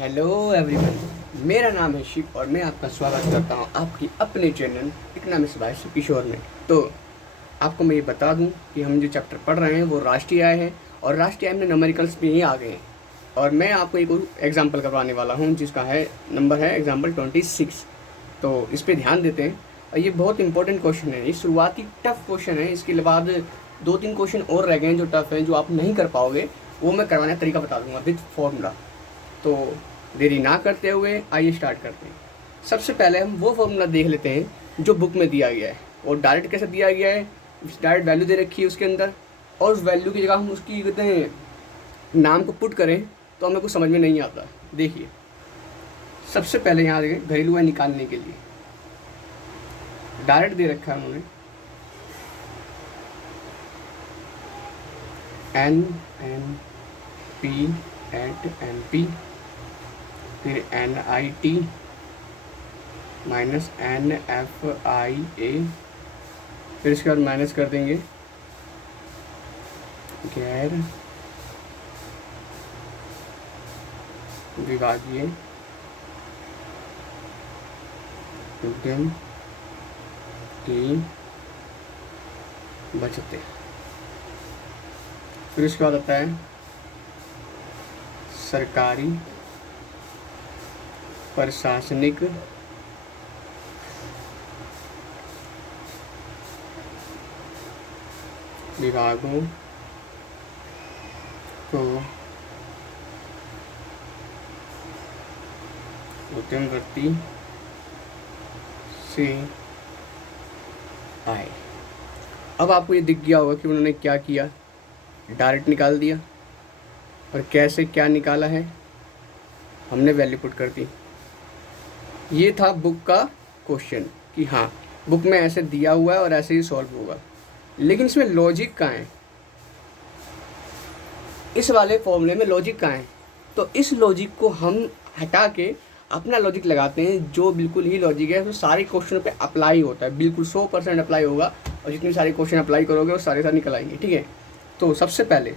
Hello everyone, मेरा नाम है शिव और मैं आपका स्वागत करता हूं आपकी अपने चैनल इकोनॉमिक्स बाय किशोर में। तो आपको मैं ये बता दूं कि हम जो चैप्टर पढ़ रहे हैं वो राष्ट्रीय आय है और राष्ट्रीय आय में न्यूमेरिकल्स भी ही आ गए हैं। और मैं आपको एक और एग्जाम्पल करवाने वाला हूँ जिसका है नंबर है एग्जाम्पल 26। तो इस पर ध्यान देते हैं और ये बहुत इंपॉर्टेंट क्वेश्चन है। ये शुरुआती टफ क्वेश्चन है, इसके बाद 2-3 क्वेश्चन और रह गए हैं जो टफ हैं, जो आप नहीं कर पाओगे। वो मैं करवाने का तरीका बता दूंगा विद फॉर्मूला। तो देरी ना करते हुए आइए स्टार्ट करते हैं। सबसे पहले हम वो फॉर्मूला देख लेते हैं जो बुक में दिया गया है। और डायरेक्ट कैसे दिया गया है, डायरेक्ट वैल्यू दे रखी है उसके अंदर, और उस वैल्यू की जगह हम उसकी कहते हैं नाम को पुट करें तो हमें कुछ समझ में नहीं आता। देखिए, सबसे पहले यहाँ देखें घरेलू आय निकालने के लिए डायरेक्ट दे रखा है उन्होंने NNP@MP, फिर NIT माइनस NFIA, फिर इसके बाद माइनस कर देंगे गैर विभागीय उद्यम की बचतें। फिर इसके बाद आता है सरकारी प्रशासनिक विभागों को उद्यमवृत्ति से आए। अब आपको ये दिख गया होगा कि उन्होंने क्या किया, डायरेक्ट निकाल दिया। और कैसे क्या निकाला है, हमने वैल्यू पुट कर दी। ये था बुक का क्वेश्चन कि हाँ बुक में ऐसे दिया हुआ है और ऐसे ही सॉल्व होगा। लेकिन इसमें लॉजिक कहाँ है, इस वाले फॉर्मूले में लॉजिक कहाँ है? तो इस लॉजिक को हम हटा के अपना लॉजिक लगाते हैं जो बिल्कुल ही लॉजिक है, तो सारे क्वेश्चन पे अप्लाई होता है, बिल्कुल 100% अप्लाई होगा। और जितने सारे क्वेश्चन अप्लाई करोगे वो सारे सारे निकल आएंगे। ठीक है, तो सबसे पहले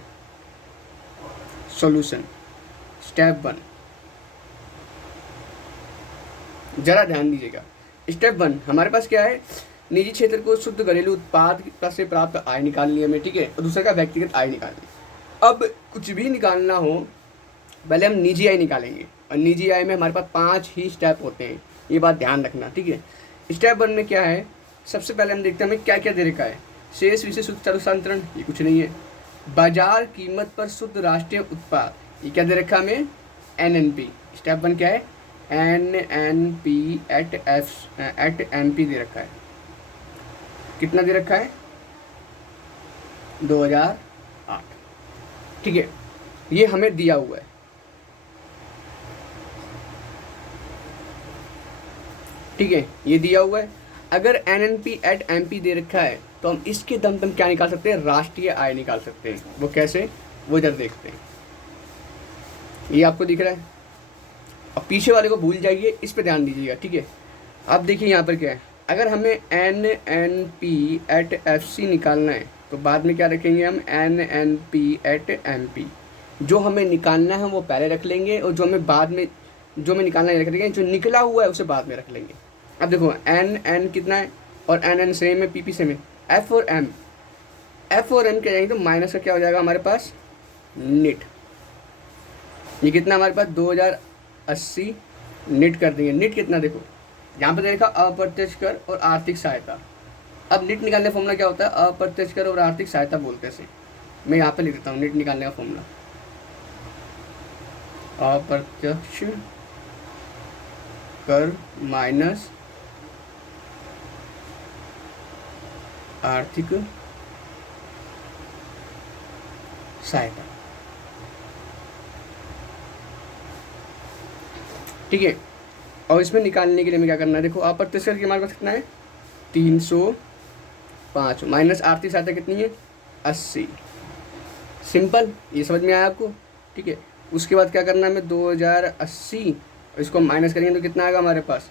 सॉल्यूशन स्टेप 1, जरा ध्यान दीजिएगा। स्टेप 1 हमारे पास क्या है, निजी क्षेत्र को शुद्ध घरेलू उत्पाद से प्राप्त आय निकालनी है हमें। ठीक है, और दूसरे का व्यक्तिगत आय निकालनी। अब कुछ भी निकालना हो पहले हम निजी आय निकालेंगे, और निजी आय में हमारे पास 5 ही स्टेप होते हैं, ये बात ध्यान रखना। ठीक है, स्टेप 1 में क्या है, सबसे पहले हम देखते हैं हमें क्या क्या दे रखा है। शेष विशेष हस्तांतरण, ये कुछ नहीं है। बाजार कीमत पर शुद्ध राष्ट्रीय उत्पाद, ये क्या दे रखा है हमें, NNP। स्टेप 1 क्या है, NNP@MP दे रखा है। कितना दे रखा है, 2008। ठीक है, ये हमें दिया हुआ है। ठीक है, ये दिया हुआ है। अगर NNP@MP दे रखा है तो हम इसके दम पे क्या निकाल सकते हैं, राष्ट्रीय आय निकाल सकते हैं। वो कैसे, वो इधर देखते हैं। ये आपको दिख रहा है। अब पीछे वाले को भूल जाइए, इस पे ध्यान दीजिएगा। ठीक है, अब देखिए यहाँ पर क्या है, अगर हमें NNP@FC निकालना है तो बाद में क्या रखेंगे हम, NNP@MP। जो हमें निकालना है वो पहले रख लेंगे, और जो हमें बाद में जो हमें निकालना है रख लेंगे, जो निकला हुआ है उसे बाद में रख लेंगे। अब देखो NN कितना है और NN सेम है, PP सेम है। F और M क्या जाएंगे तो माइनस का क्या हो जाएगा हमारे पास, निट। ये कितना हमारे पास 2080 निट कर देंगे। निट कितना देखो, यहाँ पर देखा अप्रत्यक्ष कर और आर्थिक सहायता। अब निट निकालने का फॉर्मूला क्या होता है, अप्रत्यक्ष कर और आर्थिक सहायता बोलते हैं। मैं यहाँ पे लिख देता हूँ निट निकालने का फॉर्मूला, अप्रत्यक्ष कर माइनस आर्थिक सहायता। ठीक है, और इसमें निकालने के लिए हमें क्या करना है, देखो अप्रत्यक्ष कर की हमारे पास कितना है, 305 माइनस आर्थिक सहायता कितनी है, 80। सिंपल, ये समझ में आया आपको। ठीक है, उसके बाद क्या करना है हमें, 2080 इसको माइनस करेंगे तो कितना आएगा हमारे पास,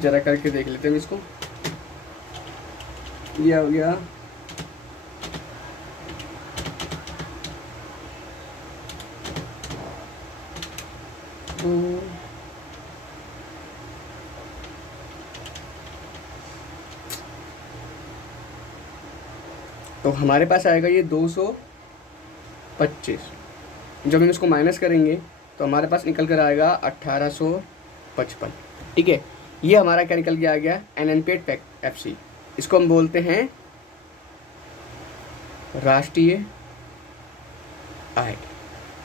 जरा करके देख लेते हैं इसको। ये हो गया 1 तो हमारे पास आएगा ये 225। जब हम इसको माइनस करेंगे तो हमारे पास निकल कर आएगा 1855। ठीक है, ये हमारा क्या निकल के आ गया, अनअनपेड एफसी। इसको हम बोलते हैं राष्ट्रीय आय।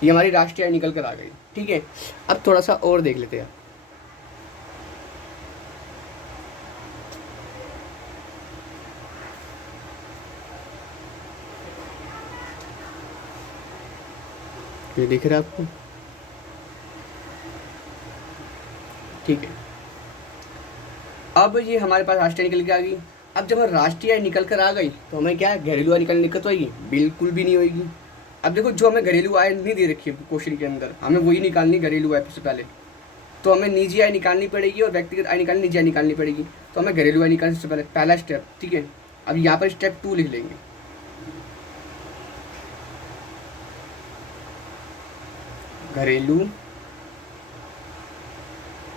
ये हमारी राष्ट्रीय आय निकल कर आ गई। ठीक है, अब थोड़ा सा और देख लेते हैं। ये दिख रहा है आपको? ठीक है, अब ये हमारे पास राष्ट्रीय निकल के आ गई। अब जब राष्ट्रीय आय निकल कर आ गई तो हमें क्या घरेलू आय निकलने में दिक्कत होगी? बिल्कुल भी नहीं होगी। अब देखो, जो हमें घरेलू आय नहीं दे रखी है क्वेश्चन के अंदर, हमें वही निकालनी घरेलू आय सबसे पहले। तो हमें निजी आय निकालनी पड़ेगी और व्यक्तिगत आय निकालनी, निजी आय निकालनी पड़ेगी। तो हमें घरेलू आय निकालने सबसे पहले पहला स्टेप। ठीक है, अब यहाँ पर स्टेप 2 लिख लेंगे। घरेलू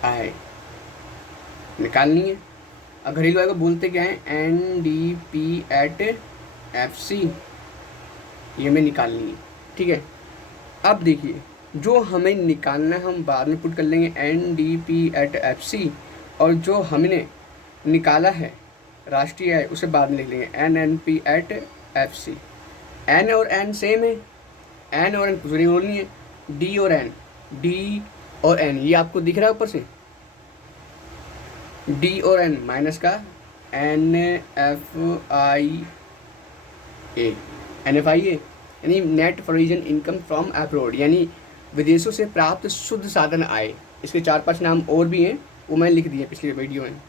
आय निकालनी है। अब घरेलू आय को बोलते क्या है? NDP@FC, ये हमें निकालनी है। ठीक है, अब देखिए, जो हमें निकालना है हम बाद में पुट कर लेंगे NDP@FC, और जो हमने निकाला है राष्ट्रीय आय उसे बाद में लिख लेंगे NNP@FC। N और N सेम है, N और N कुछ नहीं है, D और N, D और N ये आपको दिख रहा है ऊपर से, D और N माइनस का NFIA यानी net foreign income from abroad, यानी विदेशों से प्राप्त शुद्ध साधन आय। इसके 4-5 नाम और भी हैं, वो मैंने लिख दिए पिछले वीडियो में।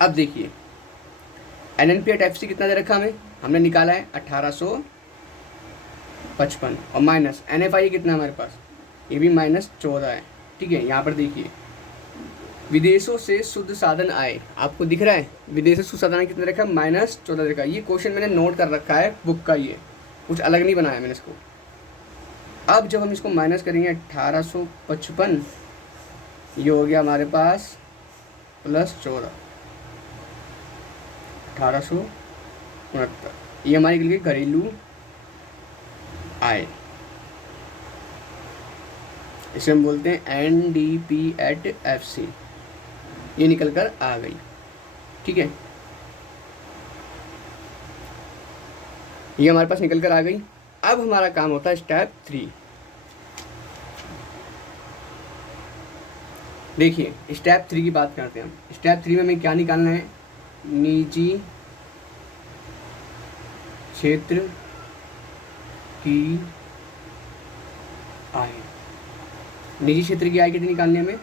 अब देखिए, NNP@FC कितना दे रखा हमें? हमने निकाला है 1855, और माइनस NFIA कितना हमारे पास? ये भी -14 है। ठीक है, यहाँ पर देखिए, विदेशों से शुद्ध साधन आय आपको दिख रहा है, विदेशों से शुद्ध साधन आय कितना रखा है? -14 रखा है। ये क्वेश्चन मैंने नोट कर रखा है बुक का, ये कुछ अलग नहीं बनाया मैंने इसको। अब जब हम इसको माइनस करेंगे 1855, ये हो गया हमारे पास +14, 1869। ये हमारी निकल गई घरेलू आय। इसे हम बोलते हैं NDP@FC, ये निकल कर आ गई। ठीक है, ये हमारे पास निकल कर आ गई। अब हमारा काम होता है स्टेप 3। देखिए, स्टेप 3 की बात करते हैं हम। स्टेप 3 में हमें क्या निकालना है? निजी क्षेत्र की आय। निजी क्षेत्र की आय कितनी निकालनी है हमें?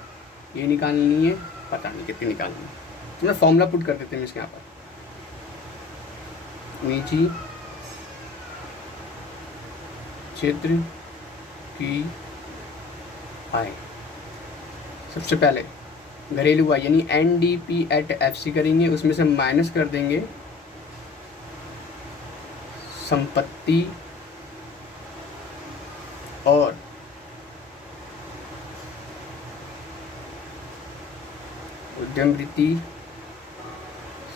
ये निकालनी है, पता नहीं कितनी निकालनी है, तो मैं फॉर्मूला पुट कर देते हैं इसके यहाँ पर। निजी क्षेत्र की आय, सबसे पहले घरेलू आय यानी NDP@FC करेंगे, उसमें से माइनस कर देंगे संपत्ति और उद्यम वृत्ति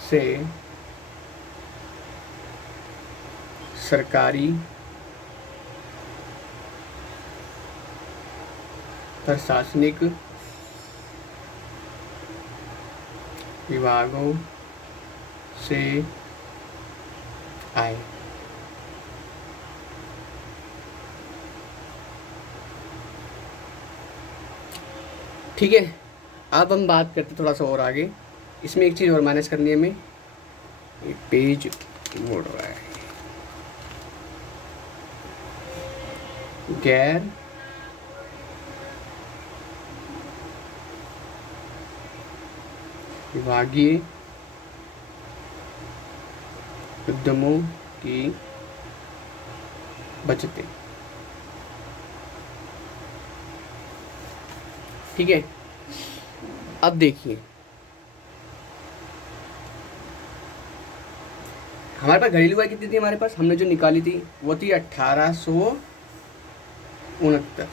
से सरकारी प्रशासनिक विभागों से आए। ठीक है, अब हम बात करते थोड़ा सा और आगे। इसमें एक चीज़ और माइनस करनी है हमें, ये पेज मोड़ रहा है, गैर विभागीय उद्यमों की बचतें। ठीक है, अब देखिए, हमारे पास घरेलू आय कितनी थी? हमारे पास हमने जो निकाली थी वो थी 1869।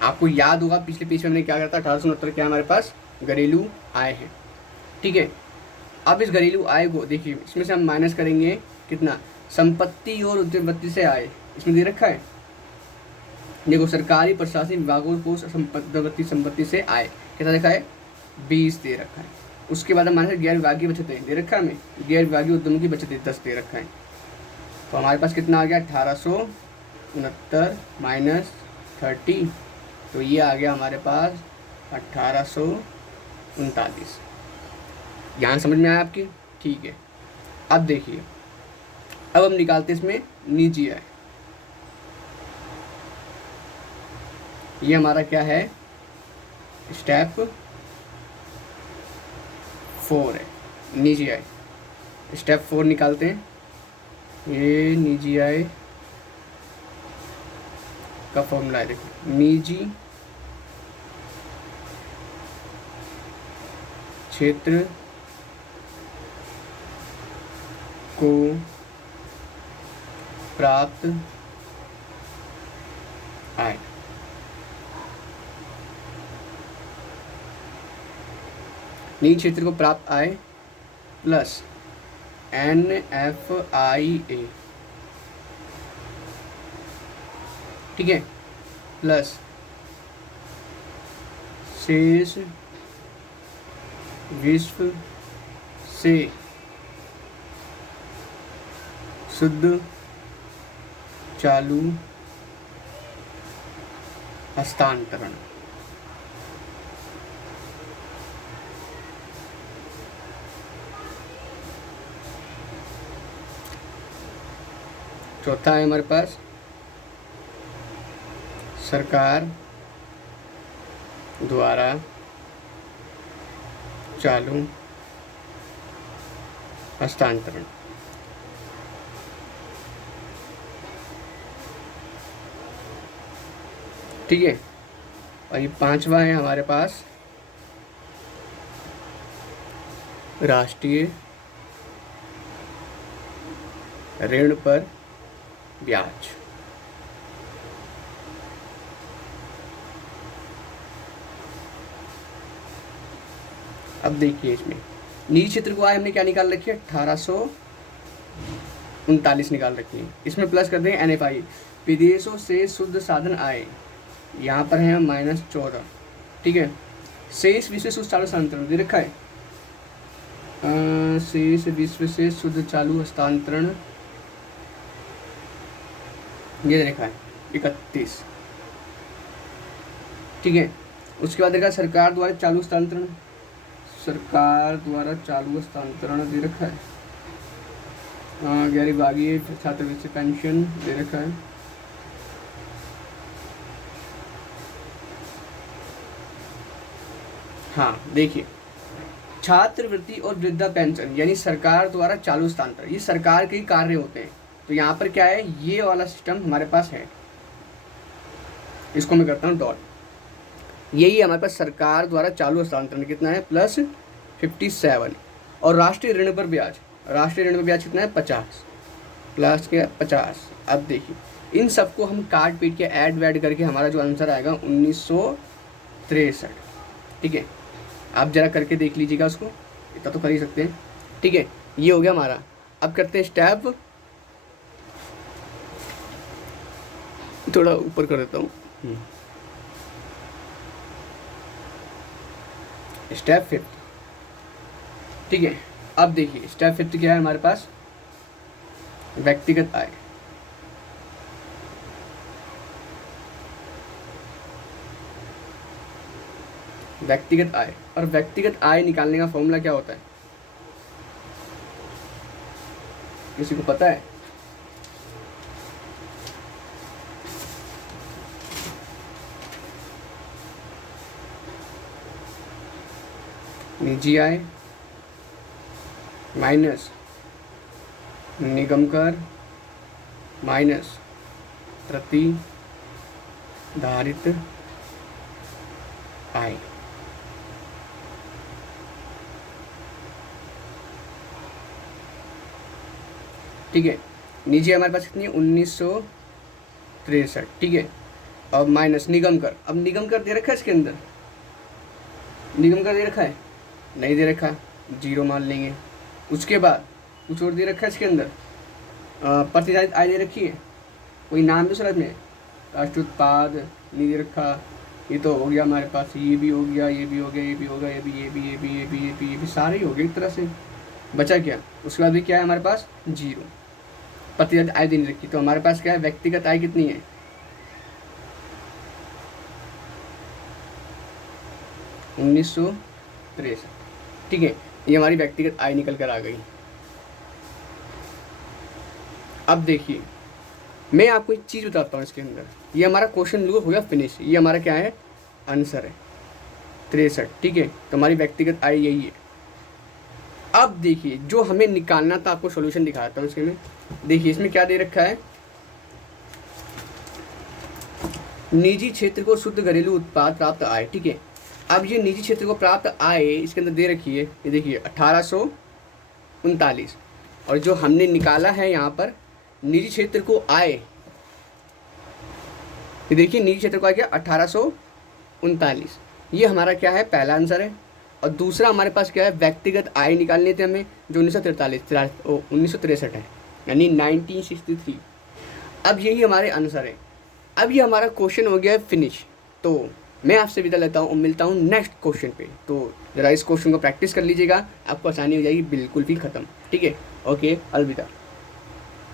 आपको याद होगा पिछले पेज में हमने क्या करा था, 1869 क्या हमारे पास घरेलू आय है। ठीक है, अब इस घरेलू आय को देखिए, इसमें से हम माइनस करेंगे कितना, संपत्ति और उद्यमपति से आय, इसमें दे रखा है। देखो सरकारी प्रशासनिक विभागों को संपत्ति से आय कितना देखा है, 20 दे रखा है। उसके बाद हम माइनस गैर विभागीय बचतें दे रखा है हमें, गैर विभागीय उद्यमों की बचतें 10 दे रखा है। तो हमारे पास कितना आ गया 1869 माइनस 30, तो ये आ गया हमारे पास 1839। ज्ञान समझ में आया आपकी? ठीक है, अब देखिए, अब हम निकालते इसमें निजी आय। ये हमारा क्या है, स्टेप 4 है, निजी आय। स्टेप 4 निकालते हैं। ये निजी आय का फॉर्मूला है, देखो निजी क्षेत्र को प्राप्त आय। निजी क्षेत्र को प्राप्त आय प्लस NFIA, ठीक है, प्लस शेष विश्व से शुद्ध चालू हस्तांतरण। चौथा है हमारे पास सरकार द्वारा चालू हस्तांतरण। ठीक है, और ये पांचवा है हमारे पास राष्ट्रीय ऋण पर ब्याज। अब देखिए, इसमें निजी क्षेत्र को आय हमने क्या निकाल रखी है, 1839 निकाल रखी है। इसमें प्लस कर देंगे NFI, विदेशों से शुद्ध साधन आय, यहाँ पर है -14। ठीक है, शेष विश्व शुद्ध चालू हस्तांतरण दे रखा है, शेष विश्व से शुद्ध चालू हस्तांतरण ये दे रखा है 31। ठीक है, उसके बाद देखा सरकार द्वारा चालू हस्तांतरण, सरकार द्वारा चालू हस्तांतरण दे रखा है, गैर विभागीय छात्रवृत्ति पेंशन दे रखा है। हाँ देखिए, छात्रवृत्ति और वृद्धा पेंशन यानी सरकार द्वारा चालू हस्तांतरण, ये सरकार के ही कार्य होते हैं। तो यहाँ पर क्या है, ये वाला सिस्टम हमारे पास है, इसको मैं करता हूँ डॉट। यही हमारे पास सरकार द्वारा चालू हस्तांतरण कितना है, +57। और राष्ट्रीय ऋण पर ब्याज, राष्ट्रीय ऋण पर ब्याज कितना है, 50 प्लस के 50। अब देखिए, इन सबको हम काट पीट के ऐड वैड करके हमारा जो आंसर आएगा 1963। ठीक है, आप जरा करके देख लीजिएगा उसको, इतना तो कर ही सकते हैं। ठीक है, ये हो गया हमारा। अब करते हैं स्टेप, थोड़ा ऊपर कर देता हूँ, स्टेप 5। ठीक है, अब देखिए स्टेप 5 क्या है हमारे पास, व्यक्तिगत आय। व्यक्तिगत आय, और व्यक्तिगत आय निकालने का फॉर्मूला क्या होता है, किसी को पता है? निजी आय माइनस निगम कर माइनस प्रतिधारित आय। ठीक है, निजी हमारे पास कितनी है, 1963। ठीक है, और माइनस निगम कर। अब निगम कर दे रखा है इसके अंदर, निगम कर दे रखा है, नहीं दे रखा, जीरो मान लेंगे। उसके बाद कुछ और दे रखा है इसके अंदर, प्रतिजात आय दे रखी है, कोई नाम तो समझ में, राष्ट्रीय उत्पाद नहीं दे रखा। ये तो हो गया हमारे पास, ये भी हो गया, ये भी हो गया, ये भी होगा, ये भी, ये भी, ये भी, ये भी, ये भी, ये भी सारे ही हो गए एक तरह से। बचा क्या? उसके बाद भी क्या है हमारे पास? जीरो। प्रतिजात आय नहीं रखी, तो हमारे पास क्या है? व्यक्तिगत आय कितनी है? 1963। ठीक है, ये हमारी व्यक्तिगत आय निकल कर आ गई। अब देखिए, मैं आपको एक चीज़ बताता हूँ इसके अंदर। ये हमारा क्वेश्चन बिल्कुल हो गया फिनिश। ये हमारा क्या है? आंसर है 63। ठीक है, तो हमारी व्यक्तिगत आय यही है। अब देखिए, जो हमें निकालना था, आपको सॉल्यूशन दिखाता हूँ इसके में। देखिए इसमें क्या दे रखा है, निजी क्षेत्र को शुद्ध घरेलू उत्पाद प्राप्त आय। ठीक है, अब ये निजी क्षेत्र को प्राप्त आय इसके अंदर दे रखी है, ये देखिए 1839। और जो हमने निकाला है यहाँ पर निजी क्षेत्र को आय, ये देखिए निजी क्षेत्र को आय क्या? 1839। ये हमारा क्या है? पहला आंसर है। और दूसरा हमारे पास क्या है? व्यक्तिगत आय निकालने थे हमें, जो 1963 है, यानी 1963। अब यही हमारे आंसर है। अब ये हमारा क्वेश्चन हो गया है फिनिश। तो मैं आपसे विदा लेता हूँ और मिलता हूँ नेक्स्ट क्वेश्चन पे। तो ज़रा इस क्वेश्चन को प्रैक्टिस कर लीजिएगा, आपको आसानी हो जाएगी बिल्कुल भी ख़त्म। ठीक है, ओके, अलविदा।